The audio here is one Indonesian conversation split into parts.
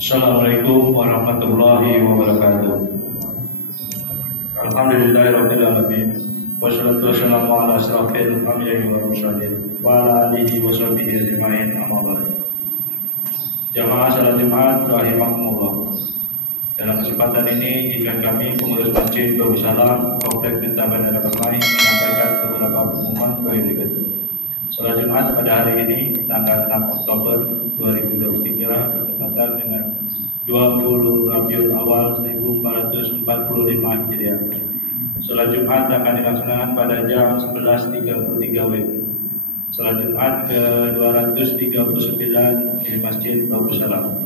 Assalamualaikum warahmatullahi wabarakatuh. Alhamdulillahirabbil alamin. Wassalatu wassalamu ala asyrafil anbiya'i wal mursalin wa ala alihi wa sahbihi ajma'in. Amma ba'd. Jamaah salat Jumat rahimakumullah. Dalam kesempatan ini jika kami pengurus Masjid Darussalam Komplek Minta Bandara Permai menyampaikan beberapa pengumuman berikut. Salat Jumat pada hari ini tanggal 6 Oktober 2023 bertepatan dengan 20 Rabiul Awal 1445 Hijriah. Salat Jumat akan dilaksanakan pada jam 11.33 WIB. Salat Jumat ke-239 di Masjid Darussalam.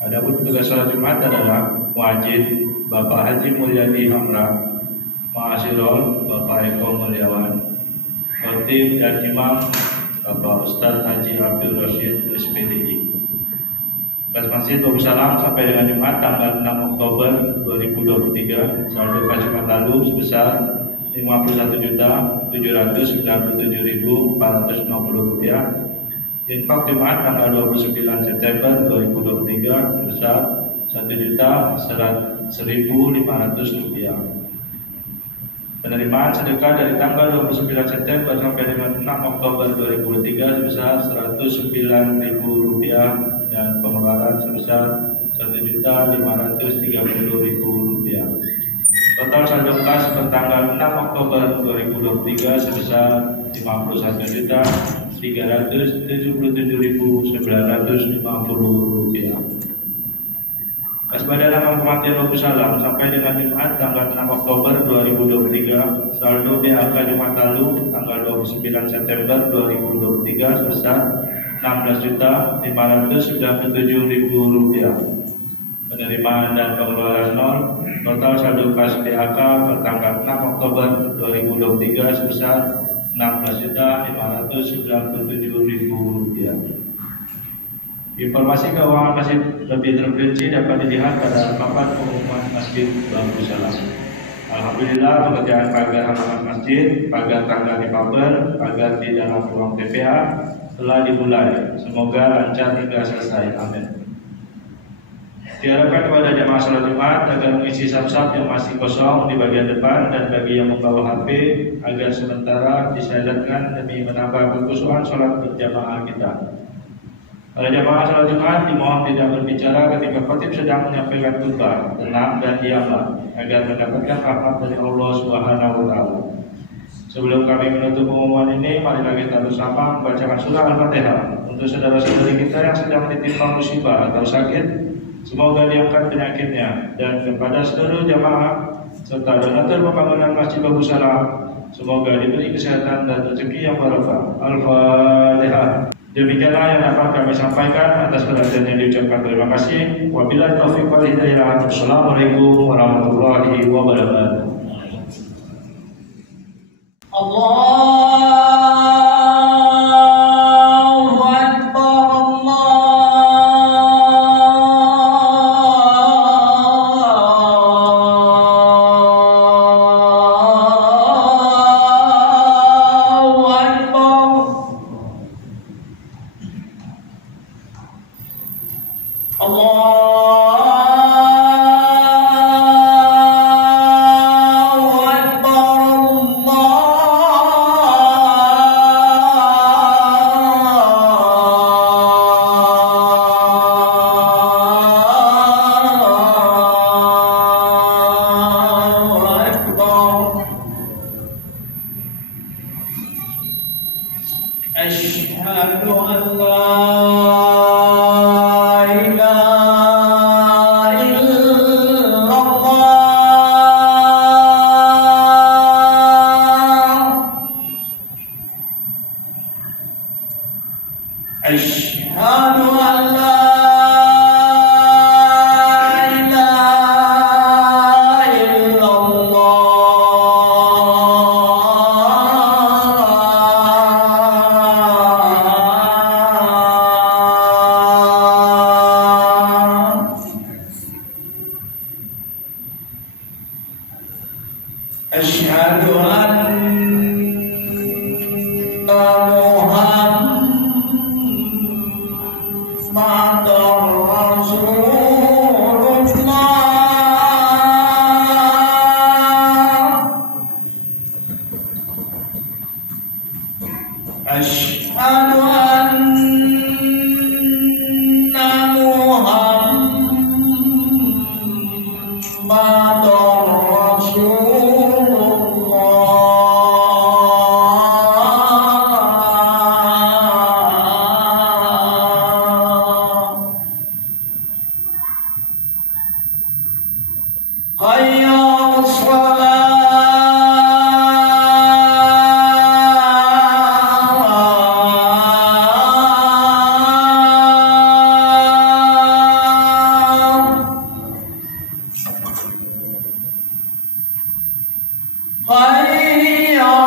Adapun tugas salat Jumat adalah muadzin Bapak Haji Mulyadi Hamra, Ma'asirul Bapak Eko Mulyawan, khotib dan imam Bapak Ustadz Haji Abdul Rashid SPDI. Tugas Masjid Darussalam sampai dengan Jumat tanggal 6 Oktober 2023 saldo kas Jumat lalu sebesar Rp51.797.450. Infak Jumat tanggal 29 September 2023 sebesar Rp1.100.500. Penerimaan sedekah dari tanggal 29 September sampai dengan 6 Oktober 2023 sebesar Rp109.000 dan pengeluaran sebesar Rp1.530.000. Total saldo kas pertanggal 6 Oktober 2023 sebesar Rp5.377.950. Kas Badan Amal Kematian Darussalam sampai dengan Jumat tanggal 6 Oktober 2023 saldo BAK Jumat lalu tanggal 29 September 2023 sebesar Rp16.597.000. Penerimaan dan pengeluaran nol. Total saldo kas BAK pertanggal 6 Oktober 2023 sebesar Rp16.597.000. Informasi keuangan masjid lebih terperinci dapat dilihat pada papan pengumuman Masjid Darussalam. Alhamdulillah pekerjaan pagar halaman masjid, pagar tangga di pagar, pagar di dalam ruang TPA telah dimulai. Semoga lancar hingga selesai. Amin. Diharapkan kepada jamaah salat Jumat agar mengisi saf-saf yang masih kosong di bagian depan dan bagi yang membawa HP agar sementara disalatkan demi menambah kekhusyuan salat berjamaah kita. Para jamaah salat Jumat dimohon tidak berbicara ketika khatib sedang menyampaikan khutbah, tenang dan diamlah agar mendapatkan rahmat dari Allah Subhanahu wa taala. Sebelum kami menutup pengumuman ini, marilah kita bersama membacakan surah Al-Fatihah untuk saudara-saudari kita yang sedang ditimpa musibah atau sakit. Semoga diangkat penyakitnya, dan kepada seluruh jamaah serta donatur pembangunan Masjid Darussalam semoga diberi kesehatan dan rezeki yang barokah. Al-Fatihah. Demikianlah yang dapat kami sampaikan. Atas perhatian yang diucapkan terima kasih. Wabillahi taufiq wal hidayah. Assalamualaikum warahmatullahi wabarakatuh. Asyhadu an la Asyhadu anna Muhammadan محمد رسول الله أشهد أن محمد رسول الله حي على حي على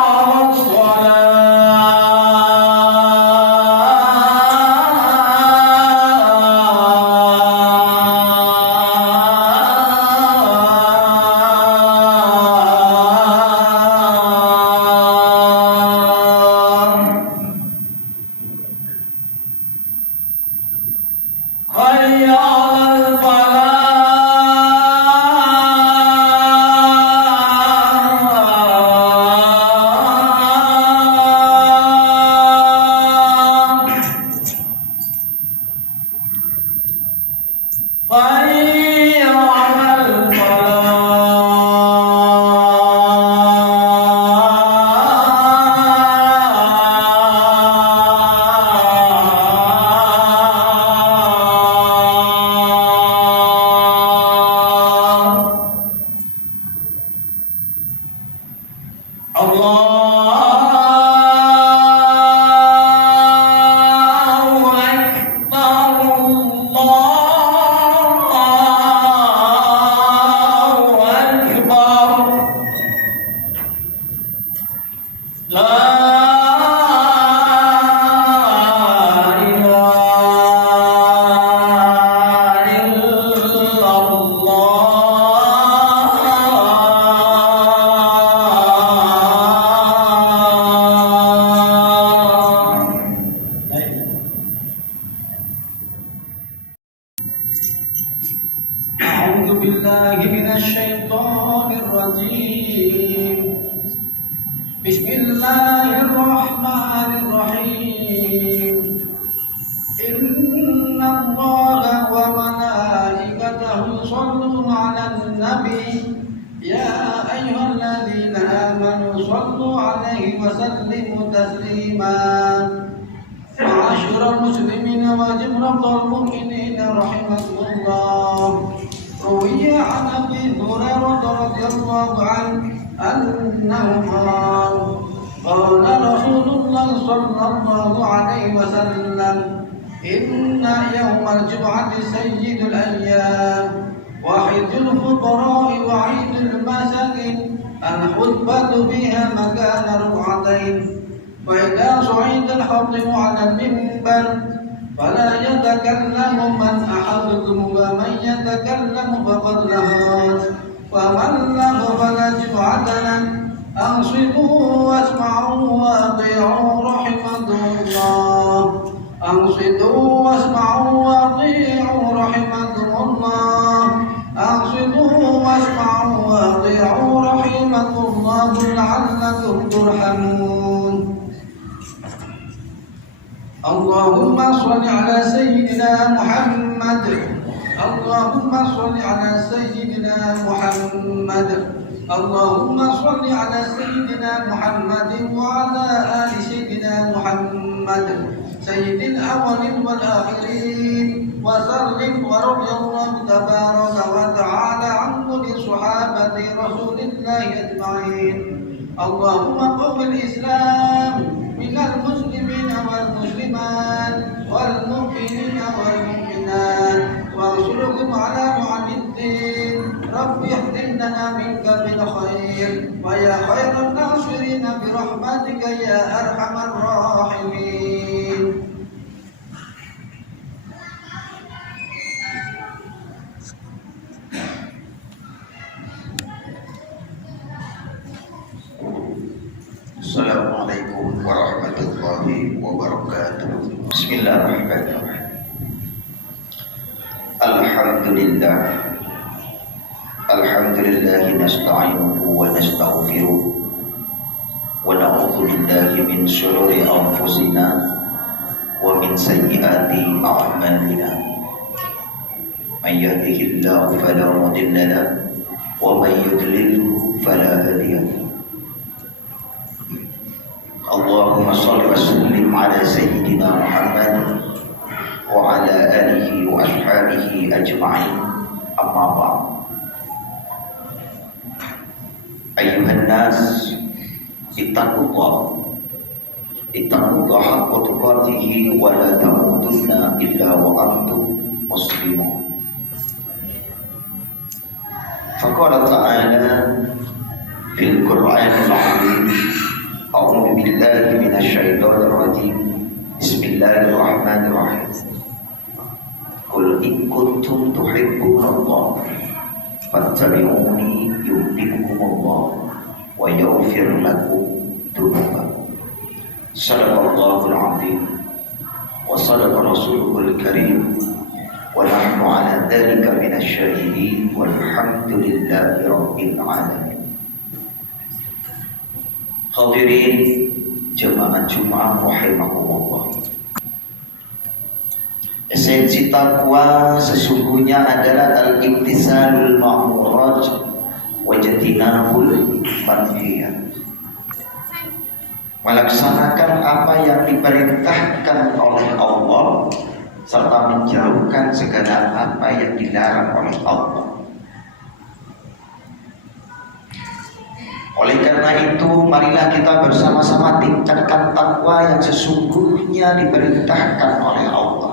حي على الفلاح حي على الفلاح الله أكبر الله أكبر لا إله إلا أعوذ بالله من الشيطان الرجيم بسم الله الرحمن الرحيم إن الله وملائكته يصلون على النبي يا أيها الذين آمنوا صلوا عليه وسلموا تسليما معاشر المسلمين وجملة المؤمنين رحمكم الله روي عن أبي هريرة رضي الله عنه أنه قال قال رسول الله صلى الله عليه وسلم إن يوم الجمعة سيد الأيام وعيد الفقراء وعيد المساكين الخطبة فيها مكان ركعتين فإذا صعد الخطيب على المنبر فلا يتكلم من أحدكم ومن يتكلم فقد لهات ومن له فلا جمعة له أنصتوا واسمعوا وأطيعوا رحمكم الله أنصتوا واسمعوا وأطيعوا رحمكم الله أنصتوا واسمعوا وأطيعوا رحمكم الله لعلكم ترحمون اللهم صل على سيدنا محمد اللهم صل على سيدنا محمد اللهم صل على سيدنا محمد وعلى آل سيدنا محمد سيد الأولين والآخرين وسلم ورضي الله تبارك وتعالى عن كل صحابة رسول الله أجمعين اللهم قوم الإسلام من المسلمين والمسلمات والمؤمنين والمؤمنات وانصرهم على معد الدين رب احفظنا منك بالخير ويا خير الناصرين برحمتك يا أرحم الراحمين. Assalamualaikum warahmatullahi wabarakatuh. Bismillahirrahmanirrahim. Alhamdulillah nasta'inuhu wa nastaghfiruh wa na'udzu billahi min shururi anfusina wa min sayyiati a'malina. May yahdihillahu fala mudilla lahu wa may yudlilhu fala hadiya lahu. Allahumma shalli wa sallim ala sayyidina Muhammad wa ala alihi wa ashabihi ajma'in. Amma ba'd. Ayuhan nas, ittaqullah haqqa tuqatih wa la tamutunna illa wa antum muslimun. Faqala ta'ala fil Qur'anil 'azim, a'udzu billahi minasy syaithanir rajim. Bismillahirrahmanirrahim. Qul in kuntum tuhibbunallaha fattabi'uni yuhibbukumullah wa yaghfir lakum dzunubakum. Shadaqallahul 'azim wa shadaqa rasuluhul karim wa nahnu 'ala dzalika minasy syahidin walhamdulillahi rabbil alamin. Hadirin jemaah Jumat rahimakumullah. Esensi takwa sesungguhnya adalah al-imtisalul ma'murat wa jatinabul manhiyat. Melaksanakan apa yang diperintahkan oleh Allah serta menjauhkan segala apa yang dilarang oleh Allah. Oleh karena itu, marilah kita bersama-sama tingkatkan takwa yang sesungguhnya diperintahkan oleh Allah.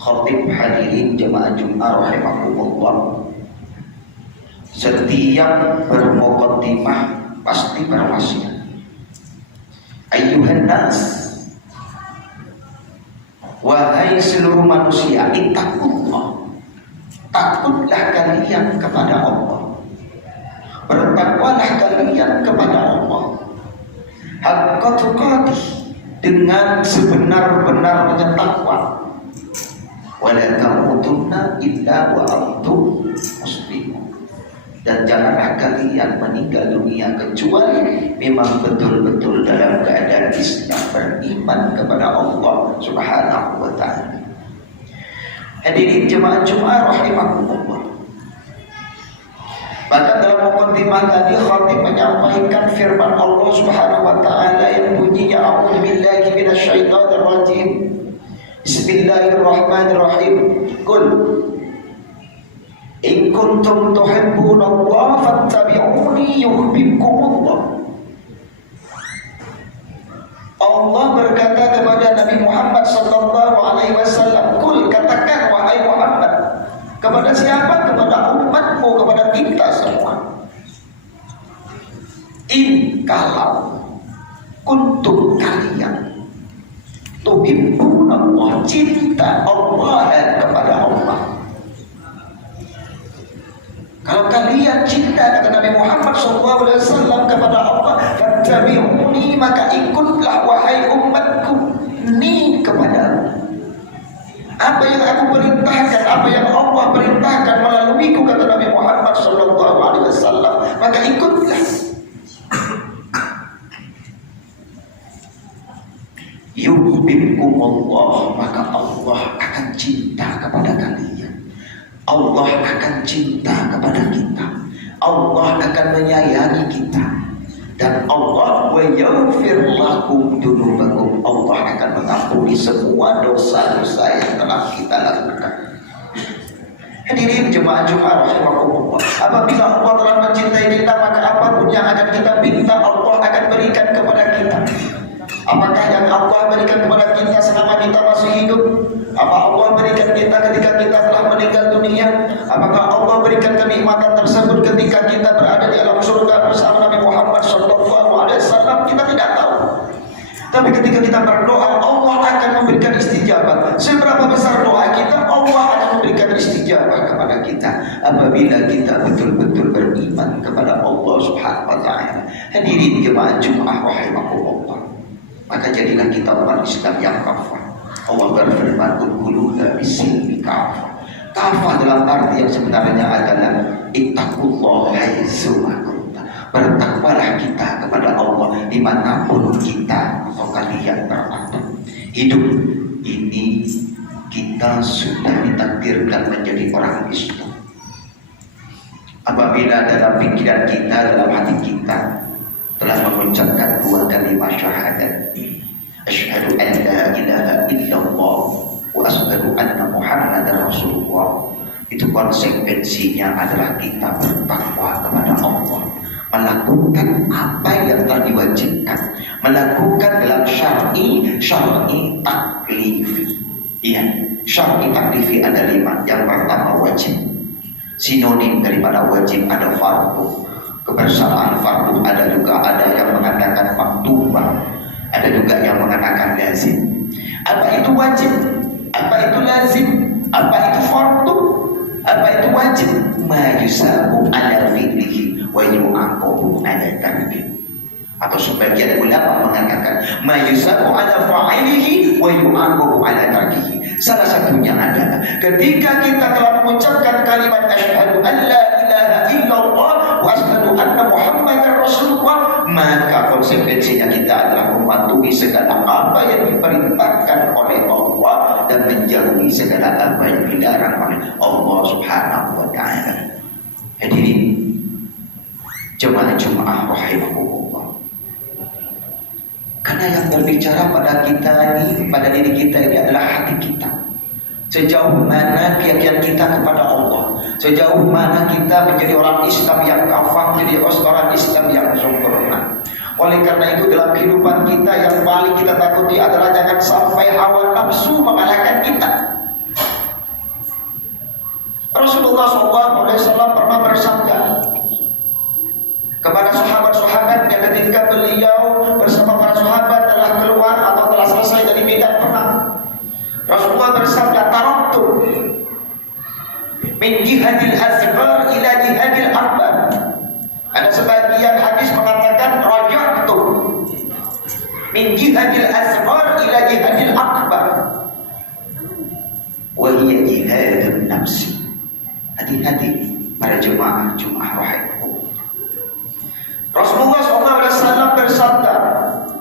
Khatib hadirin jemaah Jumat rahimakumullah, setiap bermuqaddimah pasti berwasiat. Ayuhan nas, wahai seluruh manusia, ittaqullah, takutlah kalian kepada Allah, bertakwalah kalian kepada Allah, haqqa tuqatih, dengan sebenar-benarnya takwa. Wala tamutunna illa wa antum muslimun, dan janganlah kalian meninggal dunia kecuali memang betul-betul dalam keadaan Islam, beriman kepada Allah Subhanahu wa ta'ala. Hadirin jemaah Jumat rahimakumullah. Bahkan dalam muqaddimah tadi khatib menyampaikan firman Allah Subhanahu wa ta'ala yang bunyinya a'udzu billahi minasy syaithanir rajim. Bismillahirrahmanirrahim. Qul in kuntum tuhibbunallaha fattabi'uni yuhibbukumullah. Allah berkata kepada Nabi Muhammad sallallahu alaihi wasallam, "Qul," katakan wahai Muhammad, kepada siapa? Kepada umatmu, kepada kita semua. In, kalau kuntum kalian tuhibbunallah, cinta Allah kepada Allah. Kalau kalian cinta, kata Nabi Muhammad SAW kepada Allah, fattabi'uni, maka ikutlah wahai umatku ni kepada apa yang aku perintahkan, apa yang Allah perintahkan melaluiku, kata Nabi Muhammad SAW, maka ikutlah. Yuhibbukumullah, maka Allah akan cinta kepada kalian. Allah akan cinta kepada kita. Allah akan menyayangi kita. Dan Allah wa yaghfir lakum dzunubakum, Allah akan mengampuni semua dosa-dosa yang telah kita lakukan. Hadirin jemaah Jumat rahimakumullah. Apabila Allah telah mencintai kita, maka apapun yang akan kita minta Allah akan berikan kepada kita. Apakah yang Allah berikan kepada kita selama kita masih hidup? Apa Allah berikan kita ketika kita telah meninggal dunia? Apakah Allah berikan kenikmatan tersebut ketika kita berada di alam surga bersama Nabi Muhammad SAW? Kita tidak tahu. Tapi ketika kita berdoa, Allah akan memberikan istijabah. Seberapa besar doa kita, Allah akan memberikan istijabah kepada kita apabila kita betul-betul beriman kepada Allah Subhanahu wa ta'ala. Hadirin jemaah Jumat rahimakumullah. Maka jadilah kita umat Islam yang kafah. Allah berfirman, "Udkhuluha bisilmi kafah." Kafah dalam arti yang sebenarnya adalah ittaqullah haitsu ma kunta. Bertakwalah kita kepada Allah dimanapun kita atau kalian berada. Hidup ini kita sudah ditakdirkan menjadi orang Islam. Apabila dalam pikiran kita, dalam hati kita telah mengucapkan dua kalimat syahadat, asyhadu an la ilaha illallah wa asyhadu anna muhammadar rasulullah, itu konsekuensinya adalah kita bertakwa kepada Allah, melakukan apa yang telah diwajibkan, melakukan dalam syar'i taklifi. Iya, syar'i taklifi ada 5. Yang pertama wajib. Sinonim daripada wajib ada fardu. Kebersamaan fardu ada yang mengatakan maktubah, ada juga yang mengatakan lazim. Apa itu wajib? Apa itu lazim? Apa itu fardu? Apa itu wajib? Ma yusabu ala fi'lihi wa yu'aqabu ala tarkihi. Atau sebagian ulama mengatakan ma yusabu ala fa'ilihi wa yu'aqabu ala tarkihi. Salah satunya adalah ketika kita telah mengucapkan kalimat asyhadu an la ilaha illallah wa asyhadu anna muhammadar rasulullah, maka konsekuensinya kita adalah mematuhi segala apa yang diperintahkan oleh Allah dan menjauhi segala apa yang dilarang oleh Allah Subhanahu wa taala. Hadirin jemaah rahimahumullah. Karena yang berbicara pada kita ini, pada diri kita ini adalah hati kita. Sejauh mana keyakinan kita kepada Allah, sejauh mana kita menjadi orang Islam yang kafah, menjadi orang Islam yang sempurna. Oleh karena itu dalam kehidupan kita yang paling kita takuti adalah jangan sampai hawa nafsu mengalahkan kita. Rasulullah SAW pernah bersabda kepada sahabat-sahabatnya ketika beliau bersama para sahabat telah keluar atau telah selesai dari medan perang. Rasulullah bersabda, taraktu min jihadil asghar ila jihadil akbar. Ada sebagian hadis mengatakan raja'tu min jihadil asghar ila jihadil akbar wa hiya jihadun nafsi. Hati-hati para jemaah rahimahullah. Rasulullah SAW bersabda,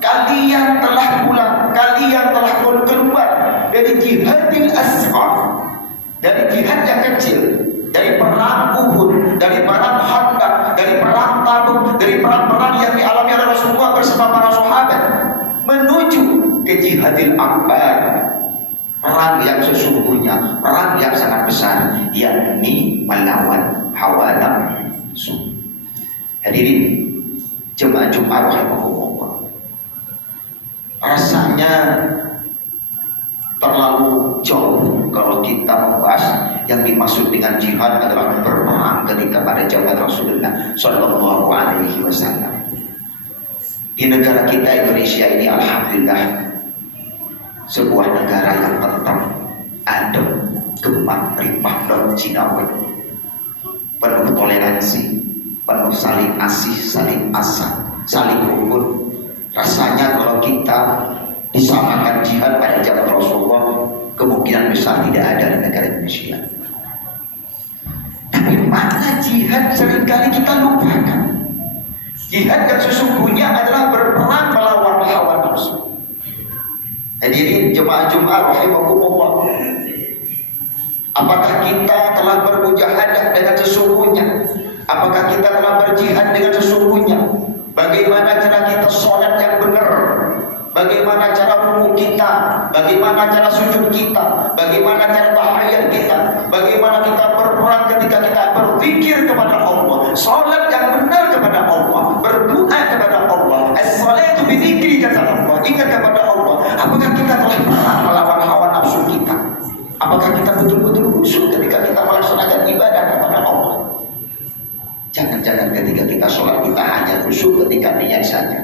kalian telah pulang, kalian telah keluar dari jihadil asghar, dari jihad yang kecil, dari perang Uhud, dari perang Khandaq, dari perang Tabuk, dari perang-perang yang dialami oleh Rasulullah bersama para sahabat, menuju ke jihadil akbar, perang yang sesungguhnya, perang yang sangat besar, yakni melawan hawa nafsu. Hadirin jemaah rahimahumullah, rasanya terlalu jauh kalau kita membahas yang dimaksud dengan jihad adalah berperang ketika pada zaman Rasulullah Shallallahu Alaihi Wasallam. Di negara kita Indonesia ini, alhamdulillah, sebuah negara yang tentram, adem, gemar, rimah, dan jinawi, penuh toleransi, penuh saling asih, saling asa, saling rukun. Rasanya kalau kita disamakan jihad pada zaman Rasulullah, kemungkinan besar tidak ada di negara Indonesia. Tapi mana jihad seringkali kita lupakan. Jihad yang sesungguhnya adalah berperang melawan hawa nafsu. Hadirin jemaah rahimahumullah, apakah kita telah bermujahadah dengan sesungguhnya? Apakah kita telah berjihad dengan sesungguhnya? Bagaimana cara kita sholat yang benar? Bagaimana cara ruku kita? Bagaimana cara sujud kita? Bagaimana cara tahiyat kita? Bagaimana kita berperang ketika kita berzikir kepada Allah? Sholat yang benar kepada Allah, berdoa kepada Allah. As-salatu bidzikri, kata Allah, ingat kepada Allah. Apakah kita telah perang melawan hawa nafsu kita? Apakah kita betul-betul khusyuk ketika kita melaksanakan ibadah kepada Allah? Jangan-jangan ketika kita sholat kita hanya khusyuk ketika niat saja.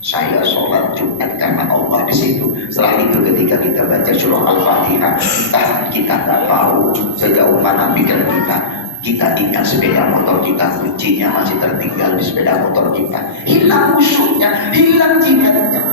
Saya sholat Jumat karena Allah di situ. Setelah itu ketika kita baca surah Al-Fatihah, kita tak tahu sejauh mana pikiran kita. Kita ingat sepeda motor kita, kuncinya masih tertinggal di sepeda motor kita. Hilang khusyuknya, hilang jihadnya.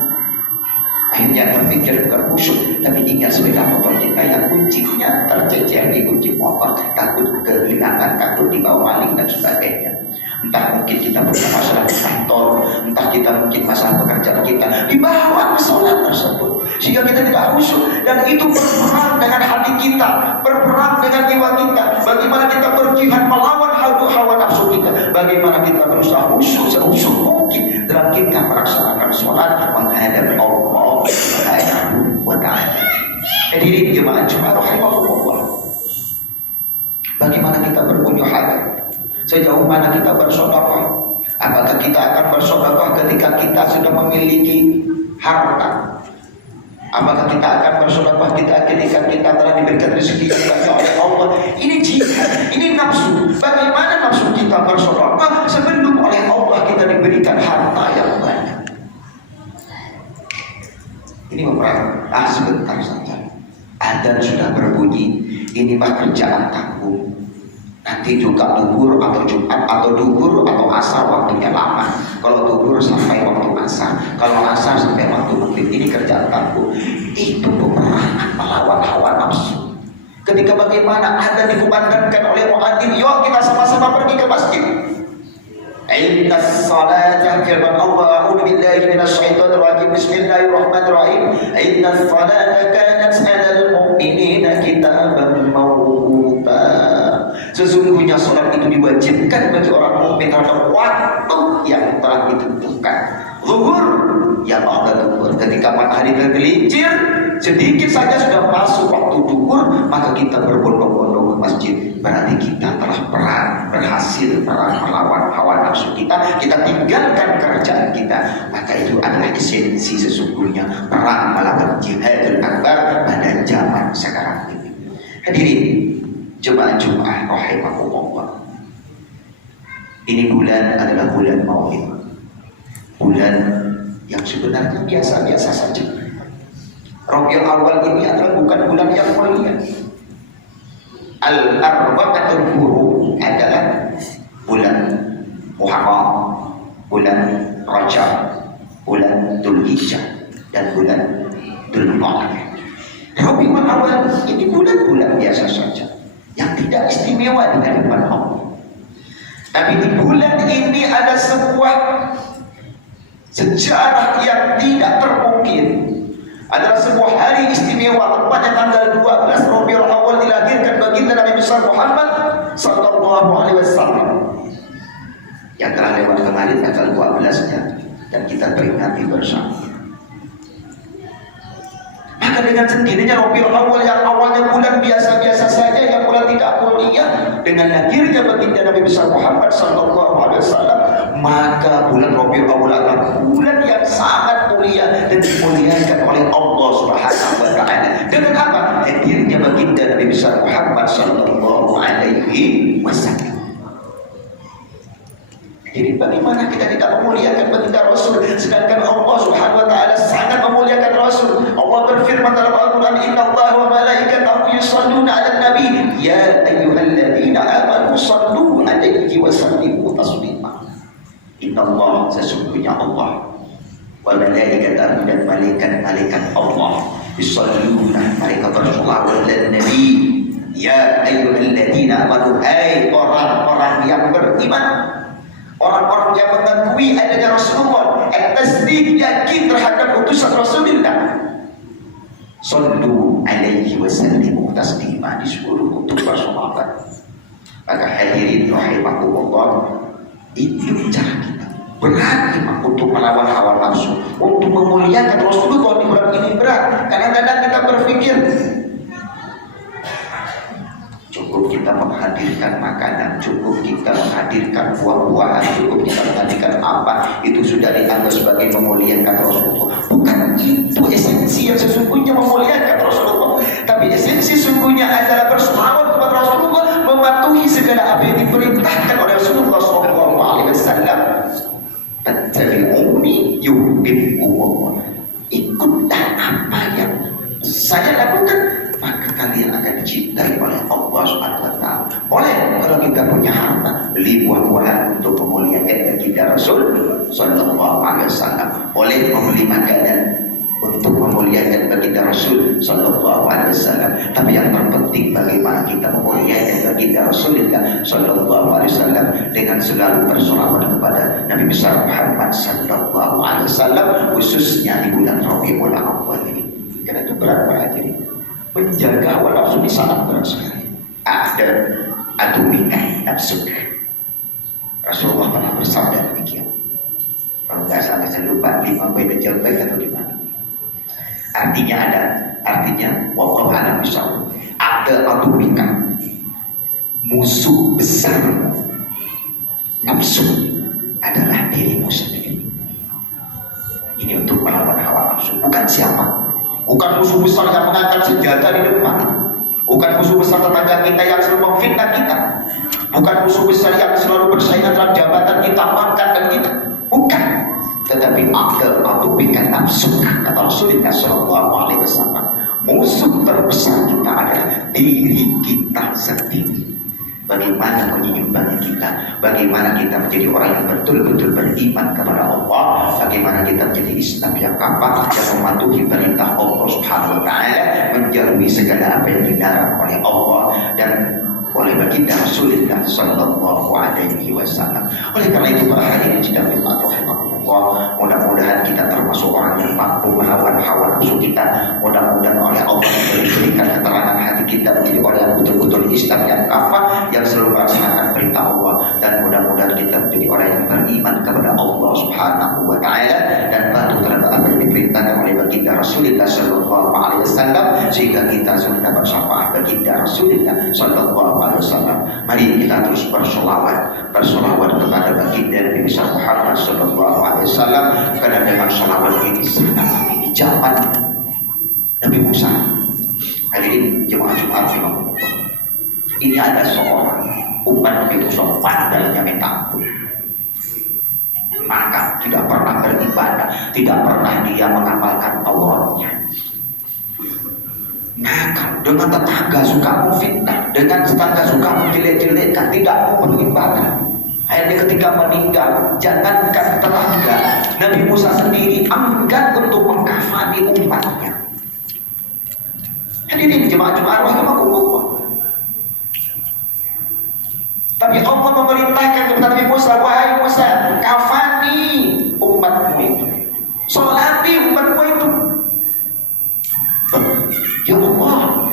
Akhirnya terpikir bukan khusyuk, tapi ingat sepeda motor kita yang kuncinya tercecer di kunci motor, takut kehilangan, takut dibawa maling dan sebagainya. Entah mungkin kita punya masalah di kantor, entah kita mungkin masalah pekerjaan kita, dibawa ke sholat tersebut sehingga kita tidak khusyuk, dan itu berperang dengan hati kita, berperang dengan jiwa kita. Bagaimana kita berjihad melawan hawa nafsu kita, bagaimana kita berusaha khusyuk sekhusyuk mungkin dalam kita melaksanakan sholat menghadap Allah Subhanahu wa ta'ala. Hadirin jemaah Jumat rahimahullah, bagaimana kita berkunjung hati, sejauh mana kita bersedekah? Apakah kita akan bersedekah ketika kita sudah memiliki harta? Apakah kita akan bersedekah ketika kita telah diberikan rezeki yang banyak oleh Allah? Ini jihad, ini nafsu. Bagaimana nafsu kita bersedekah sebelum oleh Allah kita diberikan harta yang banyak? Ini memerang. Sebentar saja. Adzan sudah berbunyi. Ini mah kerjaan tanggung. Nanti juga duhur atau Jumat atau duhur atau asar waktunya lama. Kalau duhur sampai waktu asar, kalau asar sampai waktu maghrib, ini kerjaan tanggung. Itu peperangan melawan hawa nafsu. Ketika bagaimana ada dikumandangkan oleh muadzin, yuk kita sama-sama pergi ke masjid. Inna salata, firman Allah, a'udzu billahi minasyaitonir rajim, bismillahirrahmanirrahim. Inna salata kanat 'alal mu'minina kitaban mawquta. Sesungguhnya salat itu diwajibkan bagi orang mukmin pada waktu yang telah ditentukan. Zuhur, ya ba'da zuhur. Ketika matahari tergelincir, sedikit saja sudah masuk waktu zuhur, maka kita berbondong-bondong ke masjid. Berarti kita telah berhasil perang melawan hawa nafsu kita. Kita tinggalkan kerjaan kita. Maka itu adalah esensi sesungguhnya perang melawan jihadul akbar pada zaman sekarang ini. Hadirin jemaah Jumat rahimahullah, ini bulan adalah bulan Maulid, bulan yang sebenarnya biasa-biasa saja. Rabiul Awal ini adalah bukan bulan yang mulia. Al-Arba'atul Hurum adalah bulan Muharram, bulan Rajab, bulan Dzulhijjah, dan bulan Dzulqa'dah. Rabiul Awal ini bulan-bulan biasa saja yang tidak istimewa di hadapan Allah. Tapi di bulan ini ada sebuah sejarah yang tidak termungkin. Adalah sebuah hari istimewa, tepatnya tanggal 12 Rabiul Awal dilahirkan baginda Nabi besar Muhammad sallallahu alaihi wasallam. Yang telah lewat kemarin tanggal 12-nya, dan kita peringati bersama. Maka dengan sendirinya Rabiul Awal yang awalnya bulan biasa-biasa saja, yang bulan tidak mulia, dengan lahirnya baginda Nabi besar Muhammad sallallahu alaihi wasallam, maka bulan Rabiul Awal adalah bulan yang sangat mulia dan dimuliakan oleh Allah Subhanahu wa taala. Dengan apa? Hadirnya baginda Nabi besar Muhammad sallallahu alaihi wasallam. Jadi bagaimana kita tidak memuliakan baginda Rasul, sedangkan Allah Subhanahu wa taala sangat memuliakan Rasul. Allah berfirman dalam Al-Qur'an, "Innallaha wa malaikatahu yusholluna 'alan nabi, ya ayyuhalladzina amanu shallu 'alaihi wa sallimu taslima." Innallaha, sesungguhnya Allah, wa malaikatahu, dan malaikat-malaikat Allah, yusholluna, mereka bersolawat 'alan nabi, ya ayyuhalladzina amanu, hai orang-orang yang beriman, orang-orang yang mengakui adanya Rasulullah, at-tasdiq, yakin terhadap utusan Rasulullah, sallu alaihi wa sallimu taslima, disuruh untuk bersolawat. Maka hadirin rahimakumullah, itu cara kita berani untuk melawan hawa nafsu, untuk memuliakan Rasulullah di bulan ini berat. Kadang-kadang kita berpikir cukup kita menghadirkan makanan, cukup kita menghadirkan buah-buahan, cukup kita menghadirkan apa, itu sudah dianggap sebagai memuliakan Rasulullah. Bukan itu esensi yang sesungguhnya memuliakan Rasulullah. Tapi esensi sesungguhnya adalah bersolawat kepada Rasulullah, mematuhi segala apa yang diperintahkan oleh Rasulullah SAW. Fattabi'uni yuhibbukumullah. Ikutlah apa yang saya lakukan, maka kalian akan dicintai oleh Allah Subhanahu wa taala. Boleh kalau kita punya harta, beli buah-buahan untuk memuliakan baginda Rasul sallallahu alaihi wasallam. Boleh membeli makanan, untuk memuliakan baginda Rasul sallallahu alaihi wasallam. Tapi yang terpenting bagaimana kita memuliakan baginda Rasulullah sallallahu alaihi wasallam dengan selalu bersolawat kepada Nabi besar Muhammad sallallahu alaihi wasallam, khususnya di bulan Rabiul Awwal ini. Karena itu berat jadi menjaga hawa nafsu ini sangat berat sekali. Ada atumika nafsu. Rasulullah pernah bersabda demikian. Kalau nggak salah saya lupa 5 bait jalbaik atau di mana. Artinya wallahu a'lam bishawab. Ada atumika, musuh besar nafsu adalah dirimu sendiri. Ini untuk melawan hawa nafsu, bukan siapa, bukan musuh besar yang mengangkat senjata di depan, bukan musuh besar tetangga kita yang selalu memfitnah kita, bukan musuh besar yang selalu bersaing dalam jabatan kita, pangkat dan kita, bukan. Tetapi akal atau bikin nafsu, kata Rasulullah sallallahu alaihi wasallam, musuh terbesar kita adalah diri kita sendiri. Bagaimana menyeimbangi kita, bagaimana kita menjadi orang yang betul-betul beriman kepada Allah, bagaimana kita menjadi Islam yang kapal yang mematuhi perintah Allah Subhanahu wa taala, menjauhi segala apa yang dilarang oleh Allah dan oleh baginda Rasulullah sallallahu alaihi wasallam. Oleh karena itu para hadirin sidang Jumat rahimahullah, mudah-mudahan kita termasuk orang yang mampu melawan hawa nafsu kita. Mudah-mudahan oleh Allah diberikan keterangan hati kita menjadi orang yang betul-betul Islam yang kafah, yang selalu melaksanakan perintah Allah, dan mudah-mudahan kita menjadi orang yang beriman kepada Allah Subhanahu wa taala dan patuh terhadap apa yang diperintahkan oleh baginda Rasulullah sallallahu alaihi wasallam, sehingga kita sudah dapat syafaat baginda Rasulullah sallallahu alaihi wasallam. Mari kita terus bersolawat kepada baginda Nabi besar Muhammad sallallahu alaihi wasallam, karena dengan solawat ini sangat di zaman Nabi Musa. Hadirin jemaah Jumat rahimahullah, ini ada seorang umat Nabi Musa pandainya minta ampun, maka tidak pernah beribadah, tidak pernah dia mengamalkan Tauratnya. Nakal, dengan tetangga suka memfitnah, dengan tetangga suka menjelek-jelekkan, tidak mau beribadah. Akhirnya ketika meninggal, jangankan tetangga, Nabi Musa sendiri enggan untuk mengkafani umatnya. Hadirin jemaah rahimahullah. Tapi Allah memerintahkan kepada Nabi Musa, wahai Musa, kafani umatmu itu, solati umatmu itu. Ya Allah,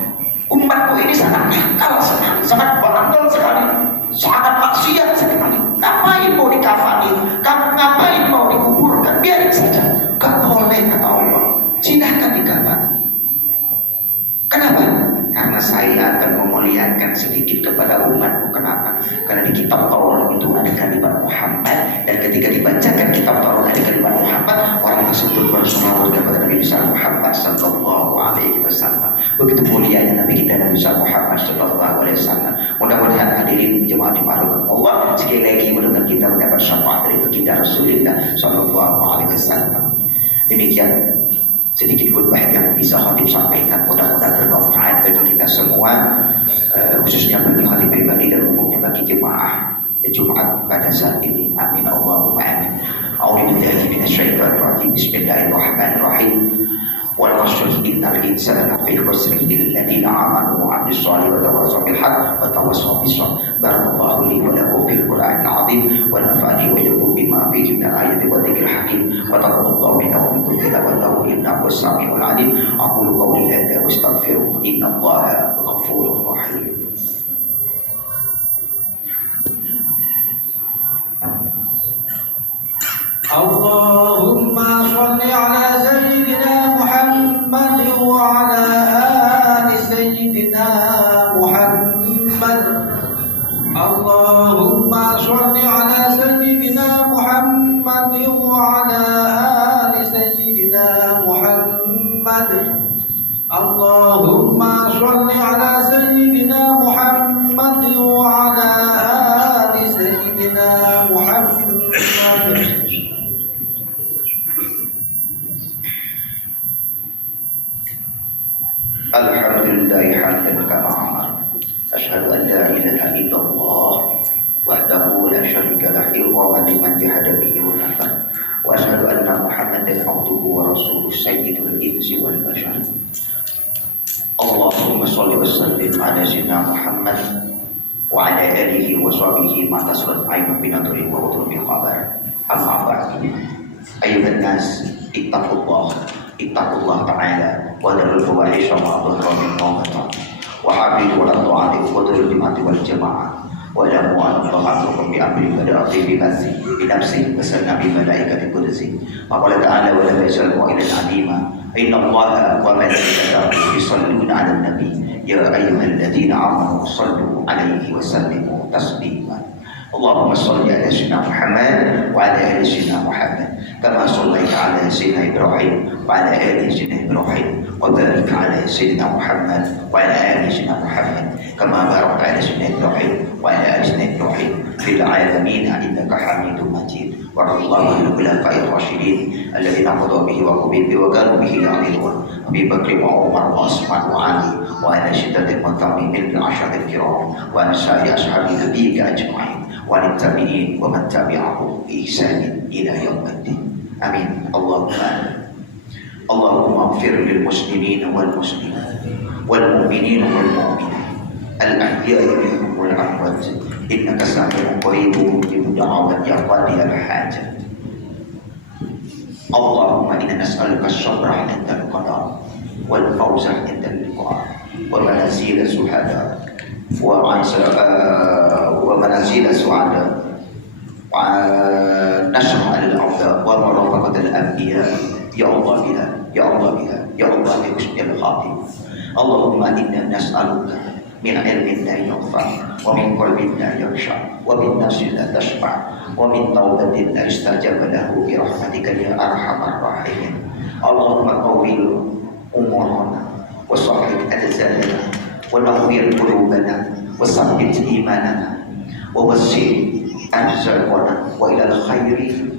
umatku ini sangat nakal sekali, sangat bandel sekali, sangat maksiat sekali. Ngapain mau dikafani? Kamu ngapain mau dikuburkan? Biarin saja. Gak boleh kata Allah. Silahkan dikafani. Kenapa? Karena saya akan memuliakan sedikit kepada umatku. Kenapa? Karena di kitab Taurat itu ada kalimat Muhammad, dan ketika dibacakan kitab Taurat ada kalimat Muhammad, orang tersebut bersolawat kepada Nabi besar Muhammad sallallahu alaihi wasallam. Begitu mulianya Nabi kita Nabi besar Muhammad sallallahu alaihi wasallam. Mudah-mudahan hadirin jemaah Allah, sekali lagi mudah-mudahan kita mendapat syafaat dari baginda Rasulullah sallallahu alaihi wasallam. Demikian sedikit khutbah yang bisa khatib sampaikan, mudah-mudahan bermanfaat bagi kita semua, khususnya bagi khatib pribadi dan umumnya bagi jemaah Jumat pada saat ini. Amin Allahumma amin. A'udzubillahi minasyaitonir rajim. Bismillahirrahmanirrahim. Wal 'asri innal insana lafi khusr illa alladziina aamanu wa 'amilus shalihati wa tawassaw bil haqqi wa tawassaw bis sabr. Barakallahu li wa lakum fil Qur'anil 'azim wa nafa'ani wa iyyakum bima fihi minal ayati wa dzikril hakim wa taqabbalallahu minna wa minkum tilawatahu innahu as-sami'ul 'alim. Aqulu qawli hadza wa astaghfiruh innallaha ghafurur rahim. Allahumma sholli ala sayyidina Muhammad wa ala ali sayyidina Muhammad. Allahumma sholli ala sayyidina Muhammad wa ala ali sayyidina Muhammad. Allahumma sholli ala sayyidina Muhammad wa ala ali sayyidina Muhammad. Alhamdulillah hamdan kama amar. Asyhadu an la ilaha illallah wahdahu la syarika lahu wa liman jahada bihi wa kafar. وأشهد أن محمدا عبده ورسوله سيد الإنس والبشر. اللهم صل وسلم على سيدنا محمد وعلى آله وصحبه ما تصلت عين بنظر ووتر بالخبر. أما بعد أيها الناس اتقوا الله تعالى وذروا الفواحش ما ظهر منها وما بطن وحافظوا على الطاعة وذروا الجماعة والجماعة واعلموا أن الله أمركم بأمر بدأ بنفسه وسن بملائكة قدسه وقال تعالى ولا يسألوا إلا العليم إن الله وملائكته يصلون على النبي يا أيها الذين آمنوا صلوا عليه وسلموا تسليما. اللهم صل على سيدنا محمد وعلى آل سيدنا محمد كما صليت على سيدنا إبراهيم وعلى آل سيدنا إبراهيم وبارك على سيدنا محمد وعلى آل سيدنا محمد كما باركت على سيدنا إبراهيم وعلى آل سيدنا إبراهيم في العالمين إنك حميد مجيد. وارض اللهم عن الخلفاء الراشدين الذين قضوا به وكانوا به يعملون أبي بكر وعمر وعثمان وعلي وعلى شدة المتابعين بالعشرة الكرام وعن سائر أصحاب نبيك أجمعين وعن التابعين ومن تبعهم بإحسان إلى يوم الدين. آمين. اللهم اغفر للمسلمين والمسلمات والمؤمنين والمؤمنات الأحياء منهم والأموات إنك سميع قريب مجيب دعوات يا قاضي الحاجات. اللهم إنا نسألك الصبر عند القضاء والفوز عند اللقاء ومنازل الشهداء ومنازل السعداء ونشر على الأعداء ومرافقة الأنبياء يا الله بها يا الله بها يا الله بحسن الخاتمة. اللهم إنا نسألك من علم لا ينفع ومن قلب لا يخشع ومن نفس لا تشبع ومن توبة لا يستجاب له برحمتك يا أرحم الراحمين. اللهم قوي أمورنا وصحح أجسادنا ونور قلوبنا وثبت إيماننا ووسع أرزاقنا وإلى الخير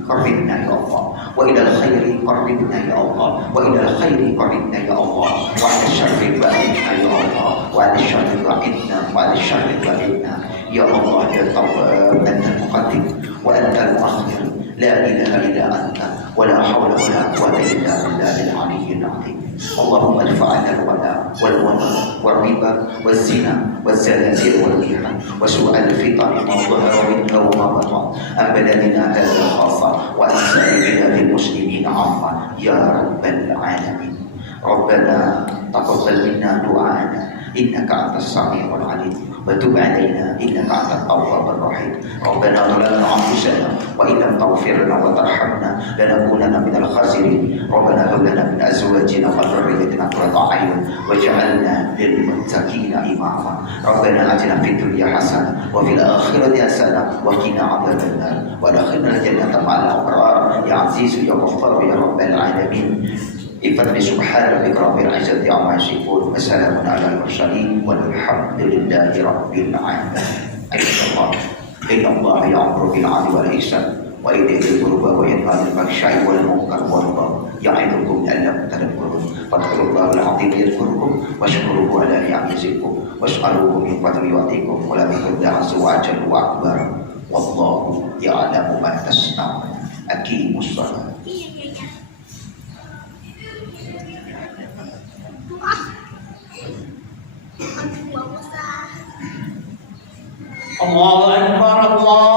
قربنا يا الله وإلى الخير قربنا يا الله وإلى الخير قربنا يا الله وعلى الشر بعدنا يا الله وعلى الشر بعدنا وعلى الشر بعدنا يا الله يا تواب أنت المقدم وأنت المؤخر لا إله إلا أنت ولا حول ولا قوة إلا بالله العلي العظيم. اللهم ادفع عنا الولاء والوباء والربا والزنا والزلازل والمحن وسوء الفتن ما ظهر منها وما بطن عن بلدنا هذا خاصة وعن سائر بلاد المسلمين عامة يا رب العالمين. ربنا تقبل منا دعاءنا إنك أنت السميع العليم وتب علينا إنك أنت التواب الرحيم. ربنا ظلمنا أنفسنا وإن لم تغفر لنا وترحمنا لنكونن من الخاسرين. ربنا هب لنا من أزواجنا وذريتنا قرة أعين واجعلنا للمتقين إماما. ربنا آتنا في الدنيا حسنة وفي الآخرة حسنة وقنا عذاب النار وادخلنا الجنة مع الأبرار يا عزيز يا غفار يا رب العالمين. بفضل سبحان ربك رب العزة عما يصفون وسلام على المرسلين والحمد لله رب العالمين. إن الله يأمر بالعدل والإحسان وإيتاء ذي القربى وينهى عن الفحشاء والمنكر والبغي يعظكم لعلكم تذكرون. فاذكروا الله العظيم يذكركم واشكروه على نعمه يزدكم واسألوه من فضله يعطيكم ولذكر الله عز وجل أكبر والله يعلم ما تصنعون. أقيموا الصلاة. الله أكبر الله